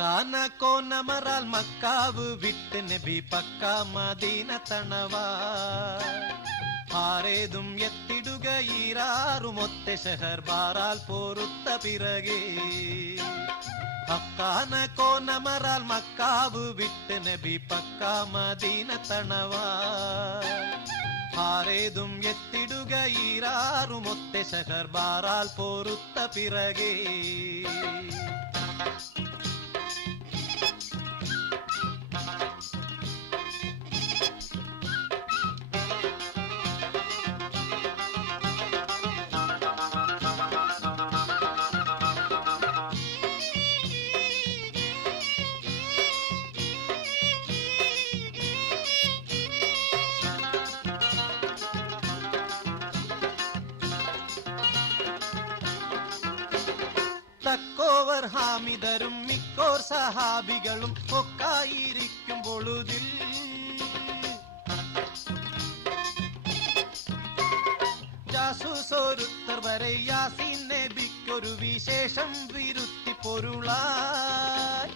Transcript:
അക്കാന കോനമറാൽ macaw വിട്ട് നബി പക്ക Medina തണവാ ആരേതും എത്തിടുക ഈരാറുമൊത്തെ ഷഹർ ബാറാൽ പോരുത്ത പിറകെ അക്കാന കോനമറാൽ മക്കാവ് വിട്ട് നബി പക്ക മദീന തണവാ ആരേതും എത്തിടുക ഈരാറുമൊത്തെ ഷഹർ ബാറാൽ പോരുത്ത പിറകെ തക്കോവർ ഹാമിദരും മിക്കോർ സഹാബികളും ഒക്കായിരിക്കും പൊഴുതിൽ ജാസൂസോരുത്തർ വരെ യാസീൻ നബിക്കൊരു വിശേഷം വിരുത്തി പൊരുളായി